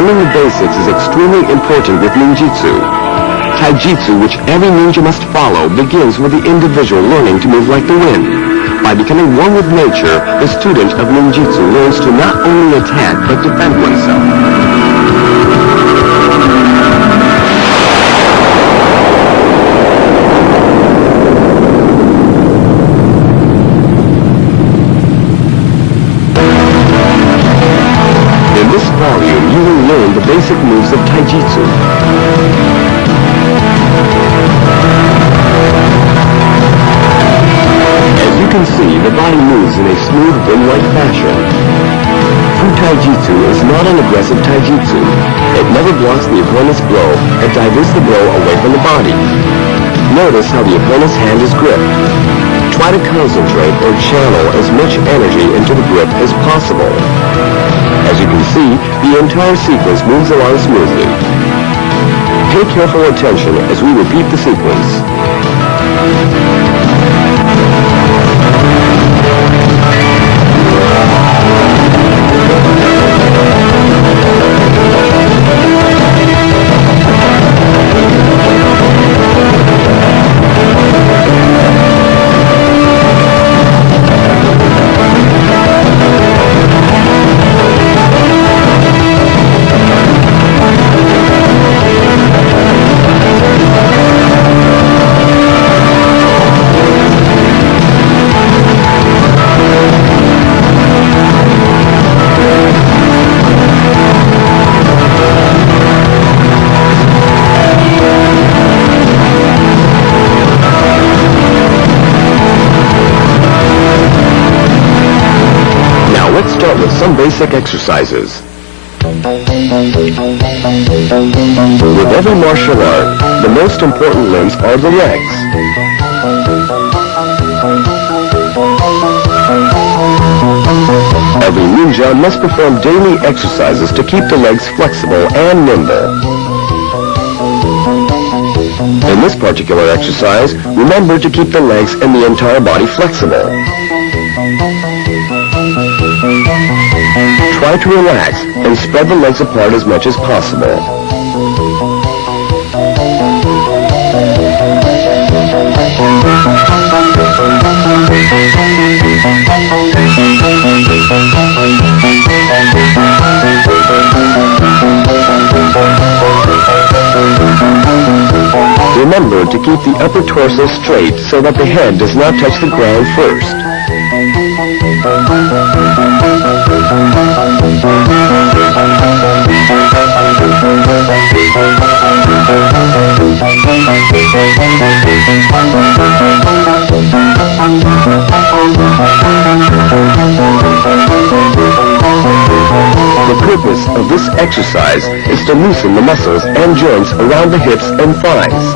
learning the basics is extremely important with ninjutsu. Taijutsu, which every ninja must follow, begins with the individual learning to move like the wind. By becoming one with nature, the student of ninjutsu learns to not only attack but defend oneself. In this volume, you will learn the basic moves of Taijutsu. As you can see, the body moves in a smooth, wind-like fashion. True Taijutsu is not an aggressive Taijutsu. It never blocks the opponent's blow and diverts the blow away from the body. Notice how the opponent's hand is gripped. Try to concentrate or channel as much energy into the grip as possible. As you can see, the entire sequence moves along smoothly. Pay careful attention as we repeat the sequence. Let's start with some basic exercises. With every martial art, the most important limbs are the legs. Every ninja must perform daily exercises to keep the legs flexible and nimble. In this particular exercise, remember to keep the legs and the entire body flexible. Try to relax and spread the legs apart as much as possible. Remember to keep the upper torso straight so that the head does not touch the ground first. The purpose of this exercise is to loosen the muscles and joints around the hips and thighs.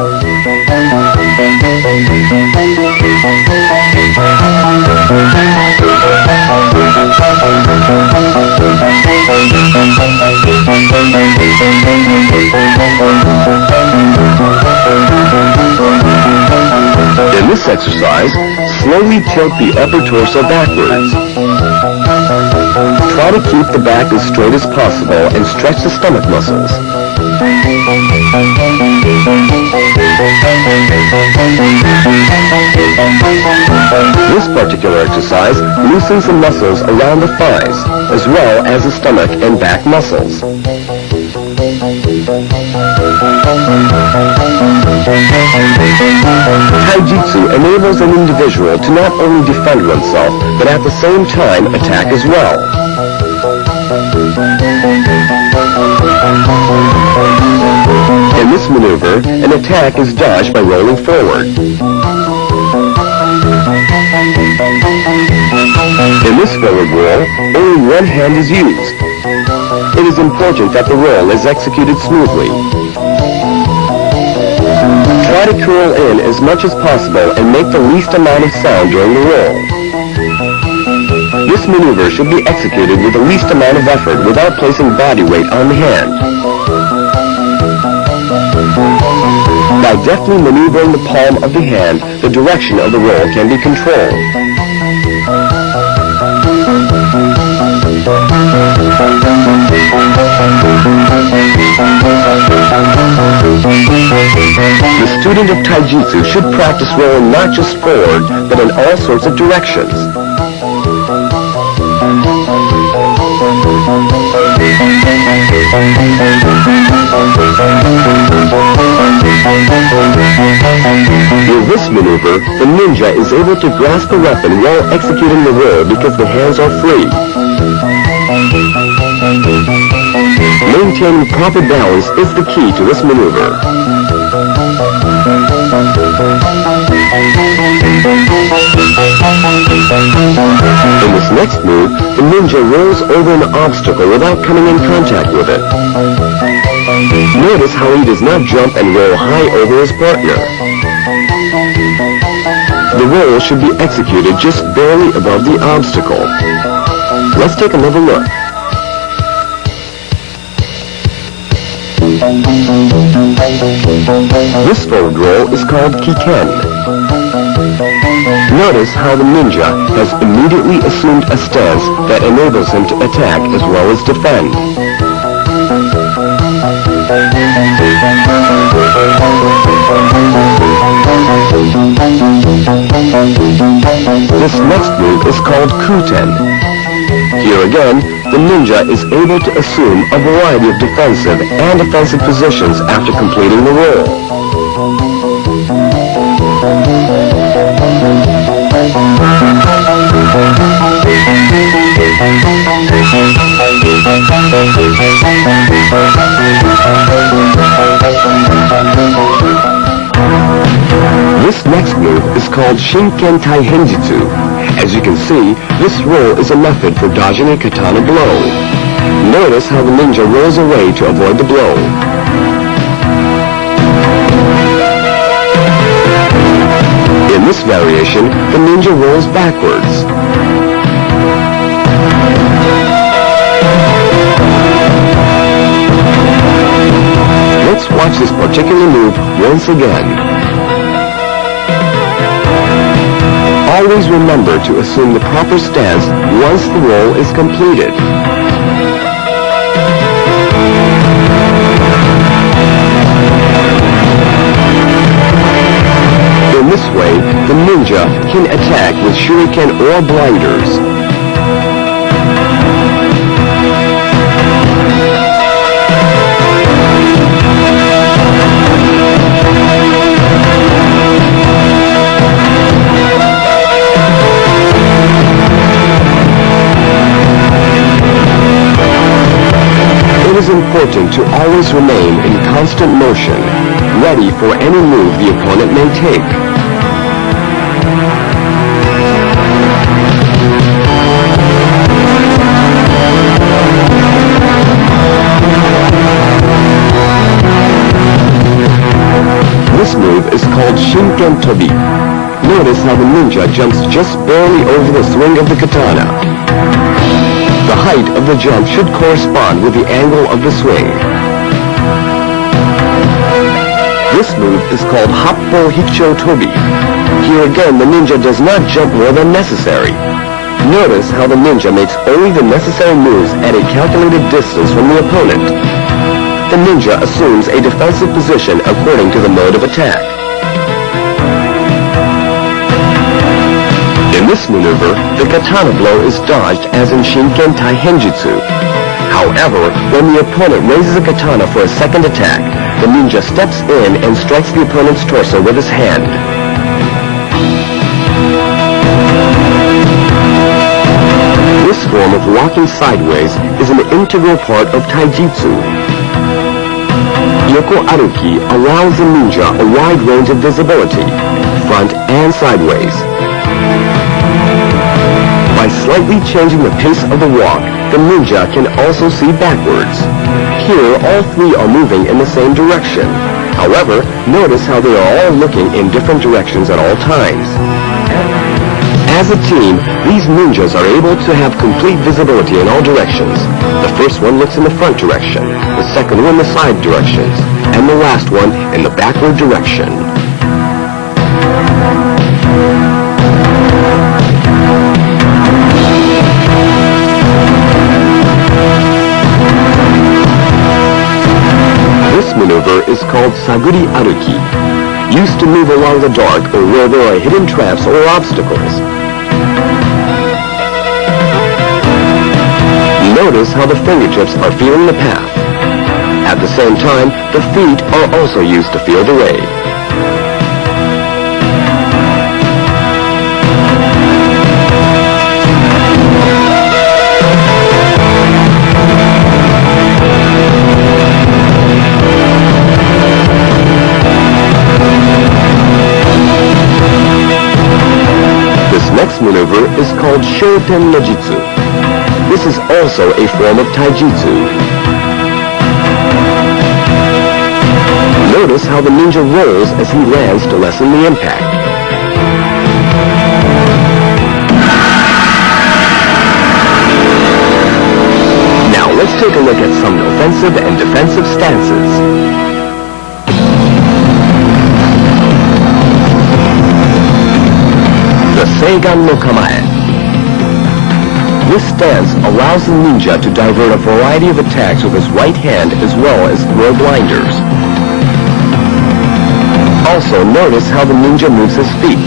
In this exercise, slowly tilt the upper torso backwards. Try to keep the back as straight as possible and stretch the stomach muscles. This particular exercise loosens the muscles around the thighs, as well as the stomach and back muscles. Taijutsu enables an individual to not only defend oneself, but at the same time attack as well. In this maneuver, an attack is dodged by rolling forward. In this forward roll, only one hand is used. It is important that the roll is executed smoothly. Try to curl in as much as possible and make the least amount of sound during the roll. This maneuver should be executed with the least amount of effort without placing body weight on the hand. By deftly maneuvering the palm of the hand, the direction of the roll can be controlled. student of Taijutsu should practice rolling not just forward, but in all sorts of directions. With this maneuver, the ninja is able to grasp the weapon while executing the roll because the hands are free. Maintaining proper balance is the key to this maneuver. In this next move, the ninja rolls over an obstacle without coming in contact with it. Notice how he does not jump and roll high over his partner. The roll should be executed just barely above the obstacle. Let's take another look. This forward roll is called kiken. Notice how the ninja has immediately assumed a stance that enables him to attack as well as defend. This next move is called kuten. Here again, the ninja is able to assume a variety of defensive and offensive positions after completing the roll. This next move is called Shinken Taihenjutsu. As you can see, this roll is a method for dodging a katana blow. Notice how the ninja rolls away to avoid the blow. In this variation, the ninja rolls backwards. Let's watch this particular move once again. Always remember to assume the proper stance once the roll is completed. In this way, the ninja can attack with shuriken or blinders. It is important to always remain in constant motion, ready for any move the opponent may take. This move is called Shinken Tobi. Notice how the ninja jumps just barely over the swing of the katana. The height of the jump should correspond with the angle of the swing. This move is called Happo Hicho Tobi. Here again, the ninja does not jump more than necessary. Notice how the ninja makes only the necessary moves at a calculated distance from the opponent. The ninja assumes a defensive position according to the mode of attack. In this maneuver, the katana blow is dodged as in Shinken Taihenjutsu. However, when the opponent raises a katana for a second attack, the ninja steps in and strikes the opponent's torso with his hand. This form of walking sideways is an integral part of Taijutsu. Yoko Aruki allows the ninja a wide range of visibility, front and sideways. By slightly changing the pace of the walk, the ninja can also see backwards. Here, all three are moving in the same direction. However, notice how they are all looking in different directions at all times. As a team, these ninjas are able to have complete visibility in all directions. The first one looks in the front direction, the second one the side directions, and the last one in the backward direction. This maneuver is called Saguri Aruki. used to move along the dark or where there are hidden traps or obstacles. Notice how the fingertips are feeling the path. At the same time, the feet are also used to feel the way. This next maneuver is called Shoten no Jitsu. This is also a form of taijutsu. Notice how the ninja rolls as he lands to lessen the impact. Now let's take a look at some offensive and defensive stances. The Seigan no Kamae. This stance allows the ninja to divert a variety of attacks with his right hand as well as throw blinders. Also notice how the ninja moves his feet.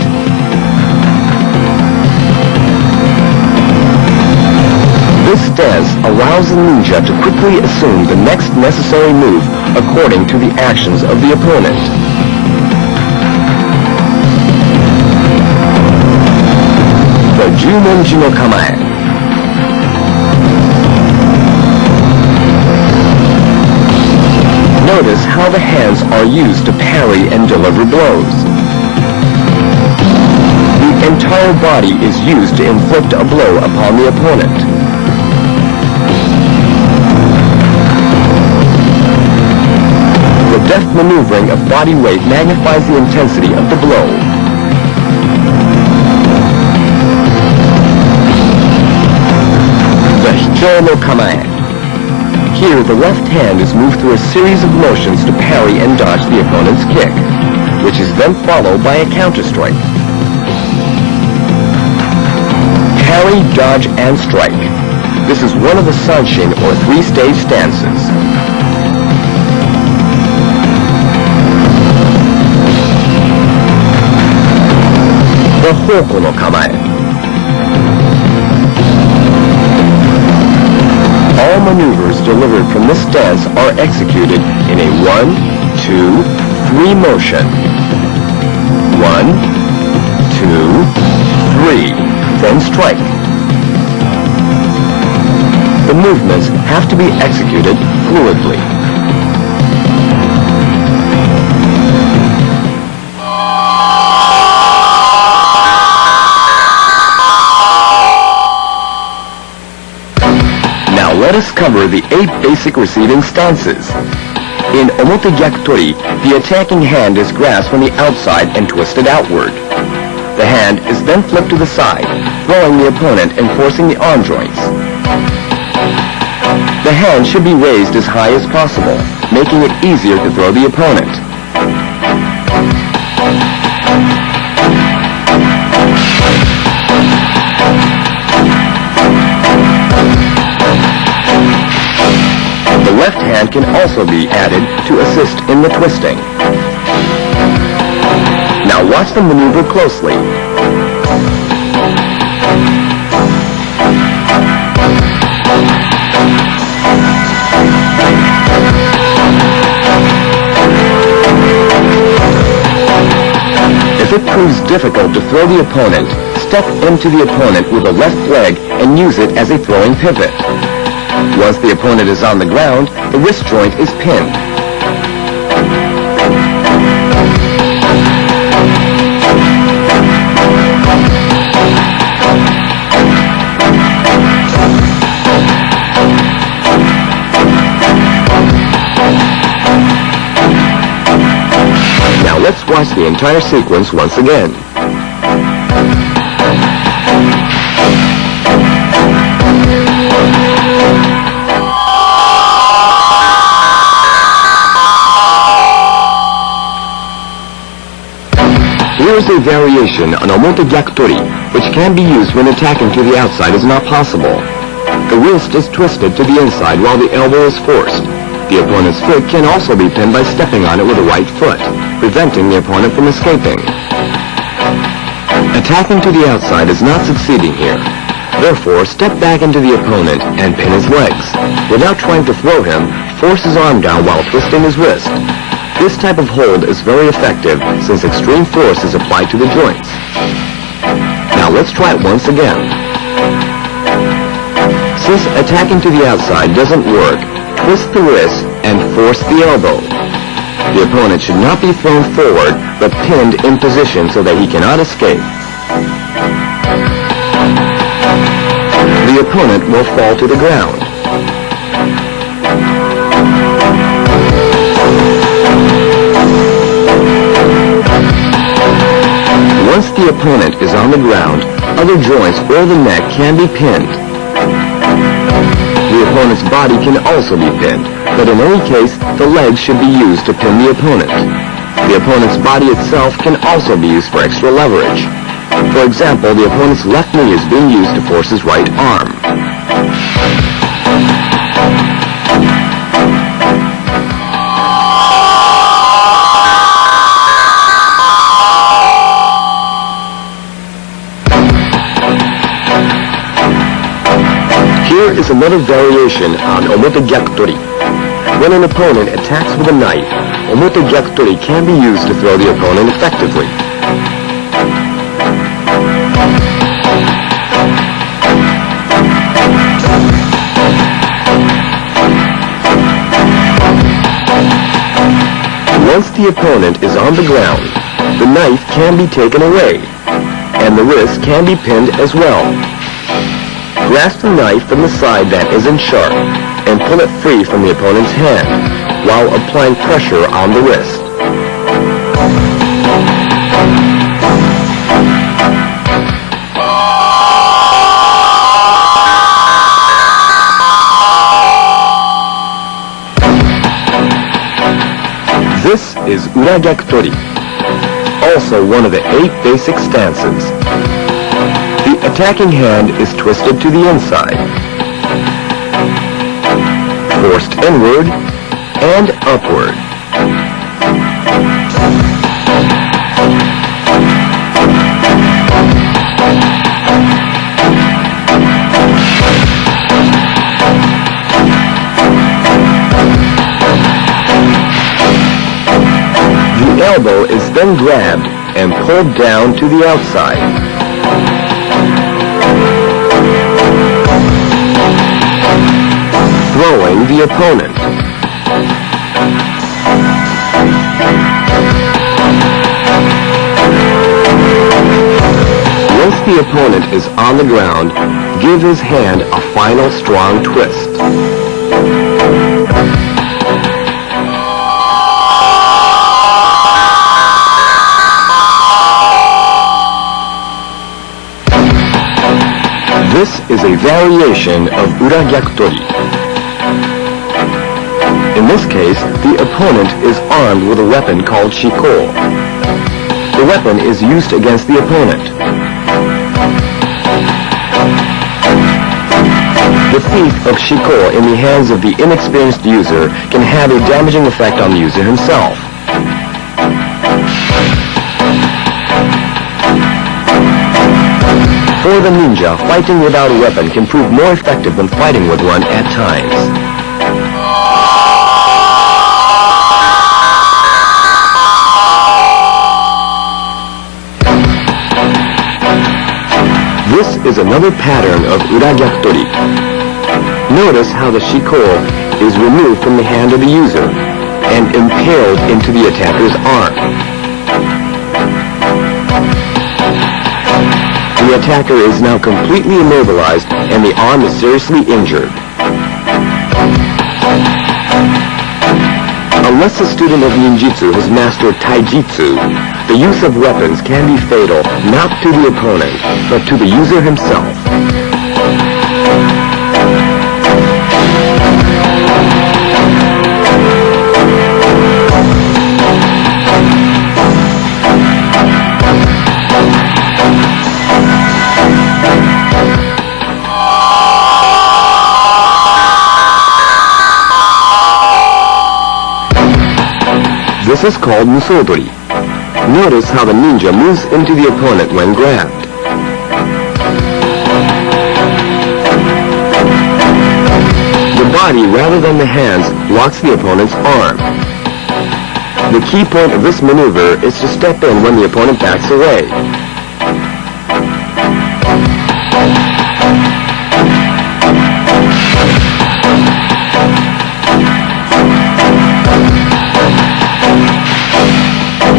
This stance allows the ninja to quickly assume the next necessary move according to the actions of the opponent. The Jumonji no Kamae. Notice how the hands are used to parry and deliver blows. The entire body is used to inflict a blow upon the opponent. The deft maneuvering of body weight magnifies the intensity of the blow. The Hicho no Kamae. Here, the left hand is moved through a series of motions to parry and dodge the opponent's kick, which is then followed by a counter-strike. Parry, dodge, and strike. This is one of the Sanshin or three-stage stances. The Hoko no Kamae. All maneuvers delivered from this stance are executed in a 1, 2, 3 motion. 1, 2, 3, then strike. The movements have to be executed fluidly. Let us cover the 8 basic receiving stances. In Omote Gyakutori, the attacking hand is grasped from the outside and twisted outward. The hand is then flipped to the side, throwing the opponent and forcing the arm joints. The hand should be raised as high as possible, making it easier to throw the opponent. The left hand can also be added to assist in the twisting. Now watch the maneuver closely. If it proves difficult to throw the opponent, step into the opponent with the left leg and use it as a throwing pivot. Once the opponent is on the ground, the wrist joint is pinned. Now let's watch the entire sequence once again. Here is a variation on Omote Gyakutori, which can be used when attacking to the outside is not possible. The wrist is twisted to the inside while the elbow is forced. The opponent's foot can also be pinned by stepping on it with the right foot, preventing the opponent from escaping. Attacking to the outside is not succeeding here. Therefore, step back into the opponent and pin his legs. Without trying to throw him, force his arm down while twisting his wrist. This type of hold is very effective since extreme force is applied to the joints. Now let's try it once again. Since attacking to the outside doesn't work, twist the wrist and force the elbow. The opponent should not be thrown forward, but pinned in position so that he cannot escape. The opponent will fall to the ground. Once the opponent is on the ground, other joints or the neck can be pinned. The opponent's body can also be pinned, but in any case, the legs should be used to pin the opponent. The opponent's body itself can also be used for extra leverage. For example, the opponent's left knee is being used to force his right arm. Here is another variation on omote gyakutori. When an opponent attacks with a knife, omote gyakutori can be used to throw the opponent effectively. Once the opponent is on the ground, the knife can be taken away, and the wrist can be pinned as well. Grasp the knife from the side that isn't sharp, and pull it free from the opponent's hand, while applying pressure on the wrist. This is ura gyakutori, also one of the 8 basic stances. The attacking hand is twisted to the inside, forced inward and upward. The elbow is then grabbed and pulled down to the outside. Throwing the opponent. Once the opponent is on the ground, give his hand a final strong twist. This is a variation of ura gyakutori. In this case, the opponent is armed with a weapon called shiko. The weapon is used against the opponent. The thief of shiko in the hands of the inexperienced user can have a damaging effect on the user himself. For the ninja, fighting without a weapon can prove more effective than fighting with one at times. This is another pattern of ura gyakutori. Notice how the shiko is removed from the hand of the user and impaled into the attacker's arm. The attacker is now completely immobilized and the arm is seriously injured. Unless a student of ninjutsu has mastered taijutsu, the use of weapons can be fatal not to the opponent, but to the user himself. This is called musodori. Notice how the ninja moves into the opponent when grabbed. The body rather than the hands blocks the opponent's arm. The key point of this maneuver is to step in when the opponent backs away.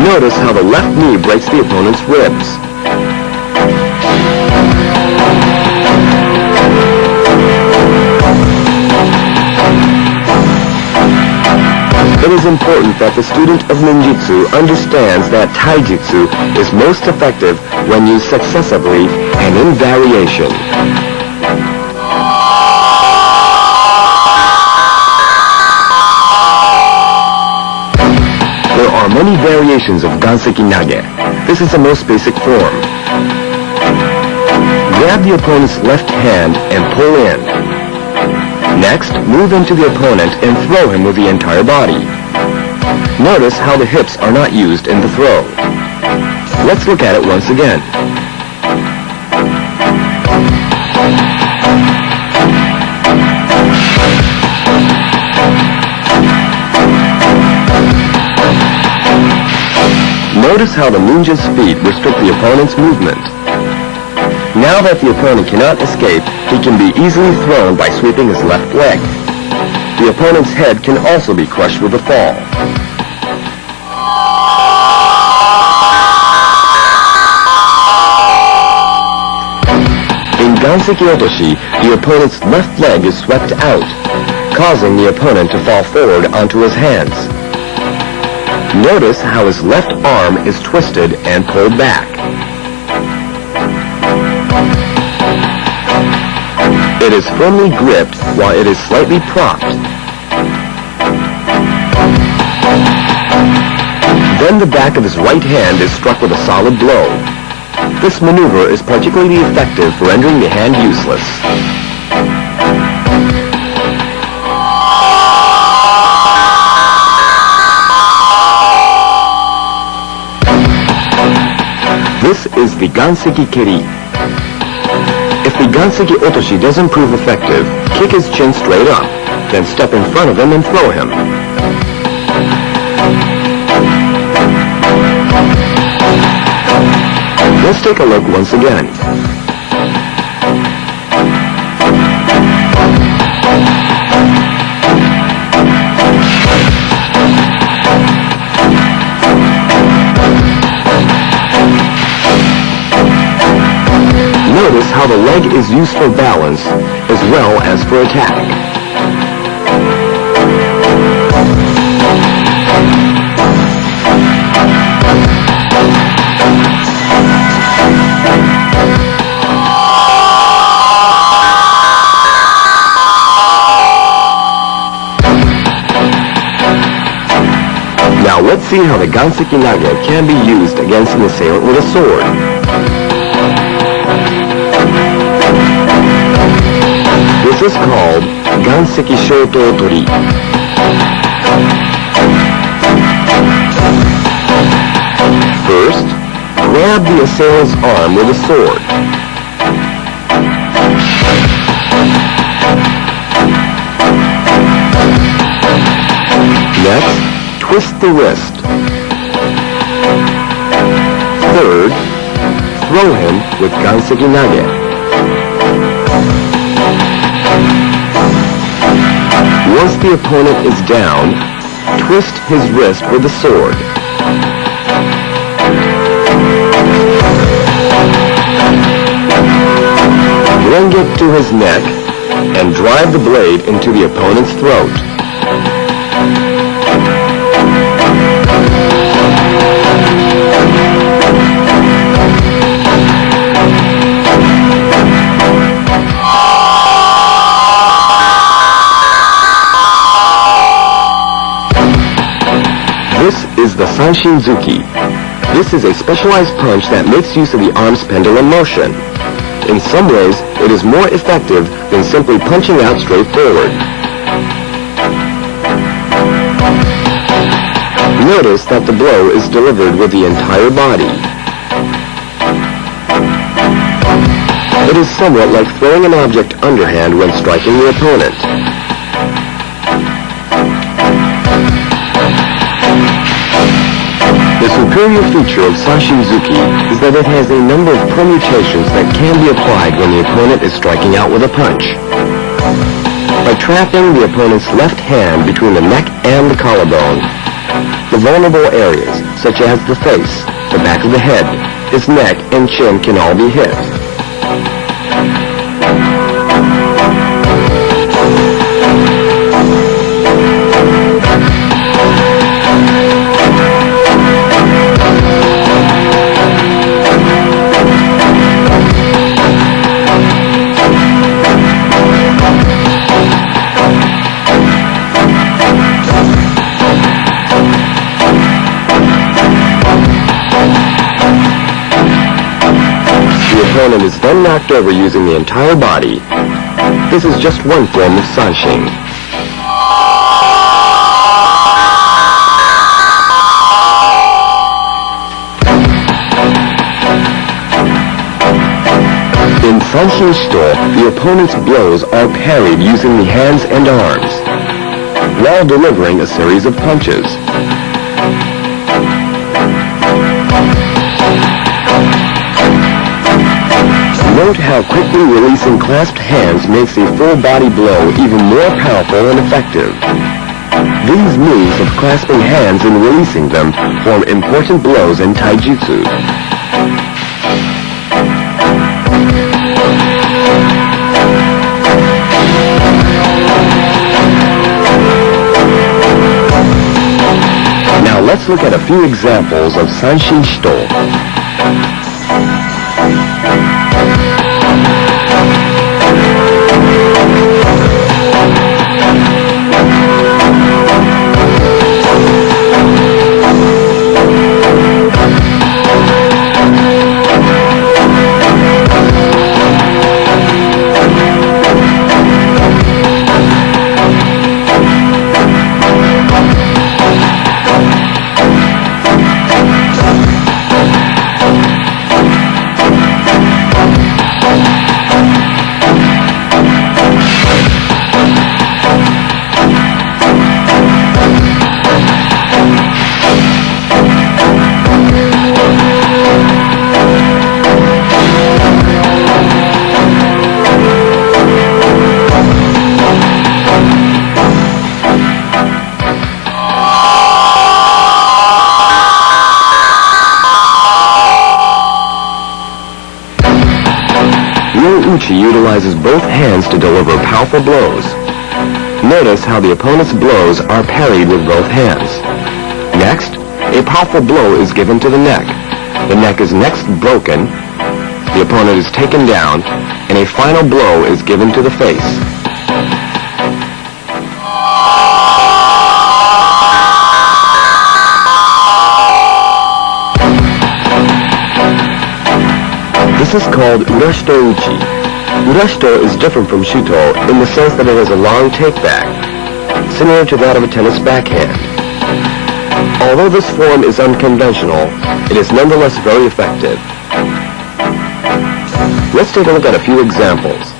Notice how the left knee breaks the opponent's ribs. It is important that the student of ninjutsu understands that taijutsu is most effective when used successively and in variation. There are many variations of ganseki nage. This is the most basic form. Grab the opponent's left hand and pull in. Next, move into the opponent and throw him with the entire body. Notice how the hips are not used in the throw. Let's look at it once again. Notice how the ninja's feet restrict the opponent's movement. Now that the opponent cannot escape, he can be easily thrown by sweeping his left leg. The opponent's head can also be crushed with a fall. In ganseki otoshi, the opponent's left leg is swept out, causing the opponent to fall forward onto his hands. Notice how his left arm is twisted and pulled back. It is firmly gripped while it is slightly propped. Then the back of his right hand is struck with a solid blow. This maneuver is particularly effective for rendering the hand useless. This is the ganseki keri. If the ganseki otoshi doesn't prove effective, kick his chin straight up, then step in front of him and throw him. Let's take a look once again. Notice how the leg is used for balance as well as for attack. Now let's see how the ganseki nage can be used against an assailant with a sword. This is called ganseki shoto tori. First, grab the assailant's arm with a sword. Next, twist the wrist. Third, throw him with ganseki nage. Once the opponent is down, twist his wrist with the sword. Then get to his neck and drive the blade into the opponent's throat. This is the Sanshinzuki. This is a specialized punch that makes use of the arm's pendulum motion. In some ways, it is more effective than simply punching out straight forward. Notice that the blow is delivered with the entire body. It is somewhat like throwing an object underhand when striking the opponent. The superior feature of Sashinzuki is that it has a number of permutations that can be applied when the opponent is striking out with a punch. By trapping the opponent's left hand between the neck and the collarbone, the vulnerable areas, such as the face, the back of the head, his neck, and chin can all be hit. The opponent is then knocked over using the entire body. This is just one form of sanshin. In sanshin shito, the opponent's blows are parried using the hands and arms, while delivering a series of punches. Note how quickly releasing clasped hands makes a full-body blow even more powerful and effective. These moves of clasping hands and releasing them form important blows in taijutsu. Now let's look at a few examples of sanshin shito. Uchi utilizes both hands to deliver powerful blows. Notice how the opponent's blows are parried with both hands. Next, a powerful blow is given to the neck. The neck is next broken, the opponent is taken down, and a final blow is given to the face. This is called urashito uchi. Urashito is different from shito in the sense that it has a long take-back, similar to that of a tennis backhand. Although this form is unconventional, it is nonetheless very effective. Let's take a look at a few examples.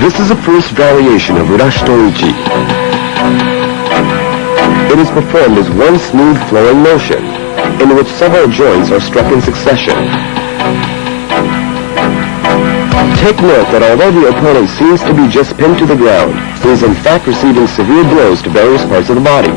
This is a first variation of urashito uchi. It is performed as one smooth flowing motion, in which several joints are struck in succession. Take note that although the opponent seems to be just pinned to the ground, he is in fact receiving severe blows to various parts of the body.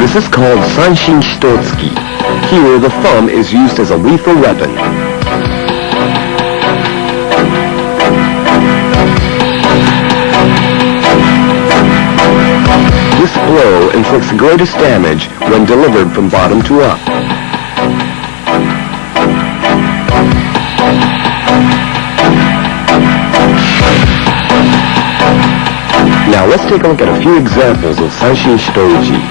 This is called Sanshin Shitotsuki. Here, the thumb is used as a lethal weapon. This blow inflicts the greatest damage when delivered from bottom to up. Now let's take a look at a few examples of Sanshin Shitouji.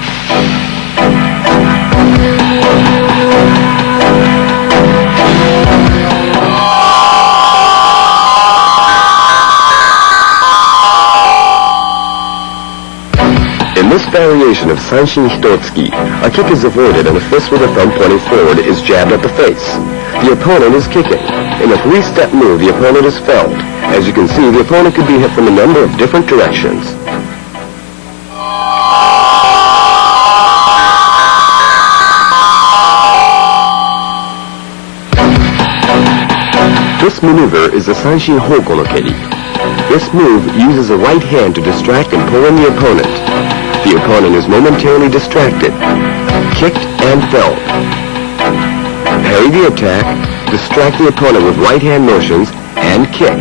In this variation of Sanshin Hitotsuki, a kick is avoided and a fist with a thumb pointing forward is jabbed at the face. The opponent is kicking. In a three-step move, the opponent is felled. As you can see, the opponent could be hit from a number of different directions. This maneuver is the Sanshin Hoko no Keri. This move uses the right hand to distract and pull in the opponent. The opponent is momentarily distracted, kicked and felled. Parry the attack, distract the opponent with right hand motions, and kick.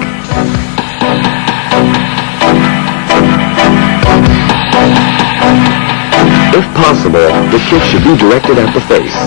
If possible, the kick should be directed at the face.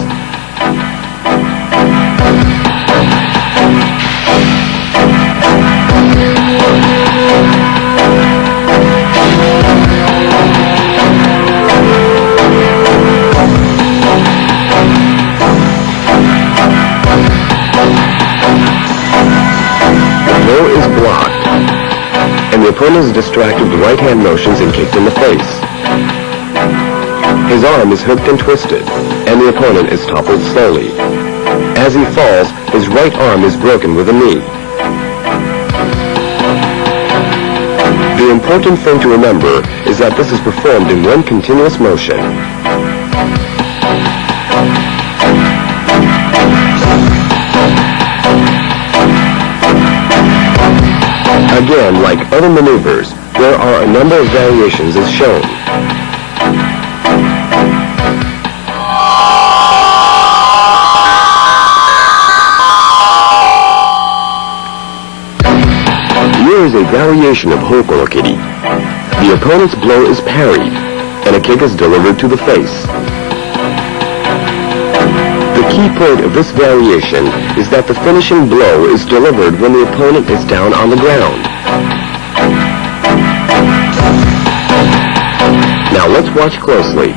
The opponent is distracted with right-hand motions and kicked in the face. His arm is hooked and twisted, and the opponent is toppled slowly. As he falls, his right arm is broken with a knee. The important thing to remember is that this is performed in one continuous motion. Again, like other maneuvers, there are a number of variations as shown. Here is a variation of Hoko no Keri. The opponent's blow is parried, and a kick is delivered to the face. The key point of this variation is that the finishing blow is delivered when the opponent is down on the ground. Now let's watch closely.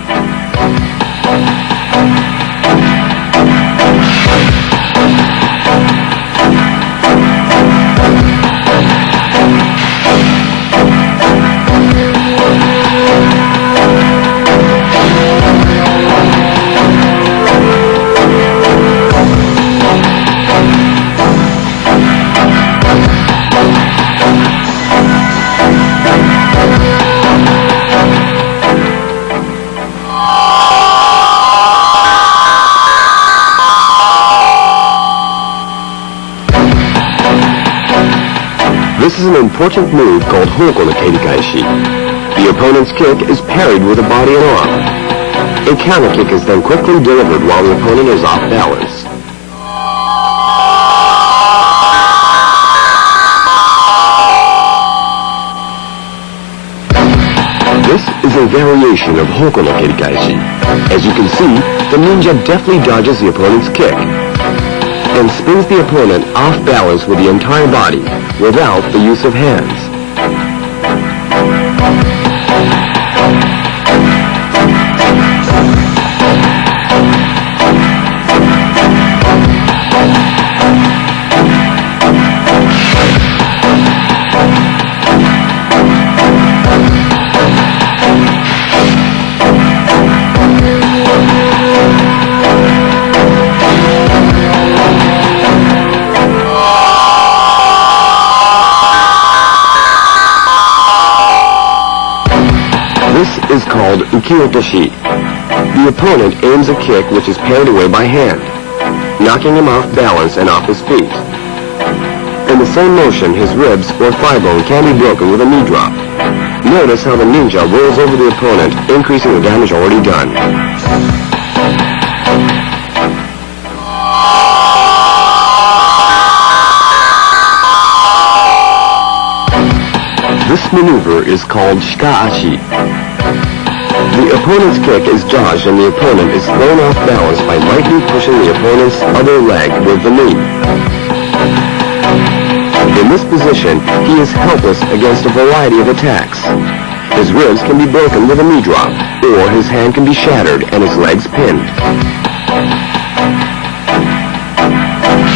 This is an important move called Hoko no Keri Kaishi. The opponent's kick is parried with a body and arm. A counter kick is then quickly delivered while the opponent is off balance. This is a variation of Hoko no Keri Kaishi. As you can see, the ninja deftly dodges the opponent's kick and spins the opponent off balance with the entire body, without the use of hands. called ukiotoshi. The opponent aims a kick which is parried away by hand, knocking him off balance and off his feet. In the same motion, his ribs or thigh bone can be broken with a knee drop. Notice how the ninja rolls over the opponent, increasing the damage already done. This maneuver is called shikaashi. The opponent's kick is dodged and the opponent is thrown off balance by lightly pushing the opponent's other leg with the knee. In this position, he is helpless against a variety of attacks. His ribs can be broken with a knee drop, or his hand can be shattered and his legs pinned.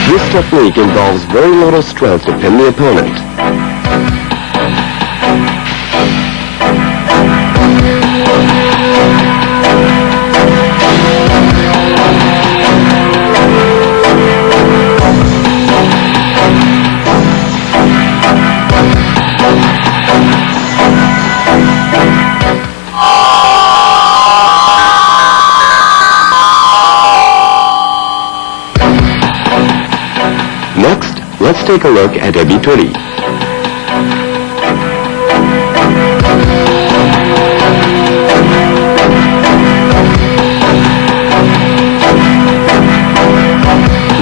This technique involves very little strength to pin the opponent. Next, let's take a look at ebitori.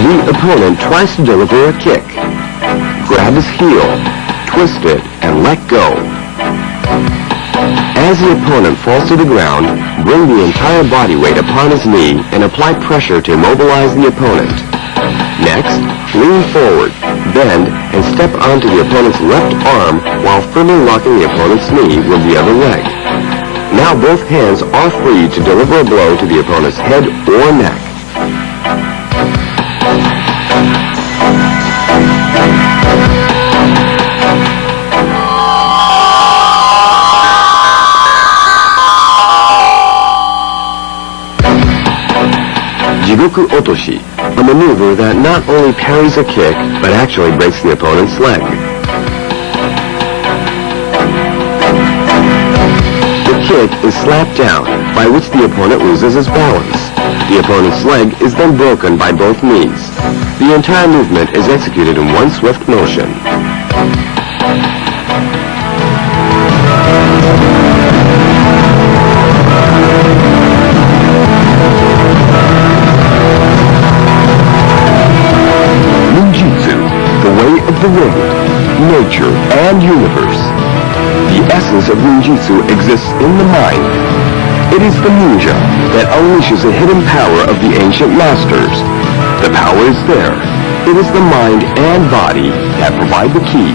The opponent tries to deliver a kick. Grab his heel, twist it, and let go. As the opponent falls to the ground, bring the entire body weight upon his knee and apply pressure to immobilize the opponent. Next, lean forward, bend, and step onto the opponent's left arm while firmly locking the opponent's knee with the other leg. Now both hands are free to deliver a blow to the opponent's head or neck. Jigoku otoshi, a maneuver that not only parries a kick, but actually breaks the opponent's leg. The kick is slapped down, by which the opponent loses his balance. The opponent's leg is then broken by both knees. The entire movement is executed in one swift motion. The world, nature, and universe. The essence of ninjutsu exists in the mind. It is the ninja that unleashes the hidden power of the ancient masters. The power is there. It is the mind and body that provide the key.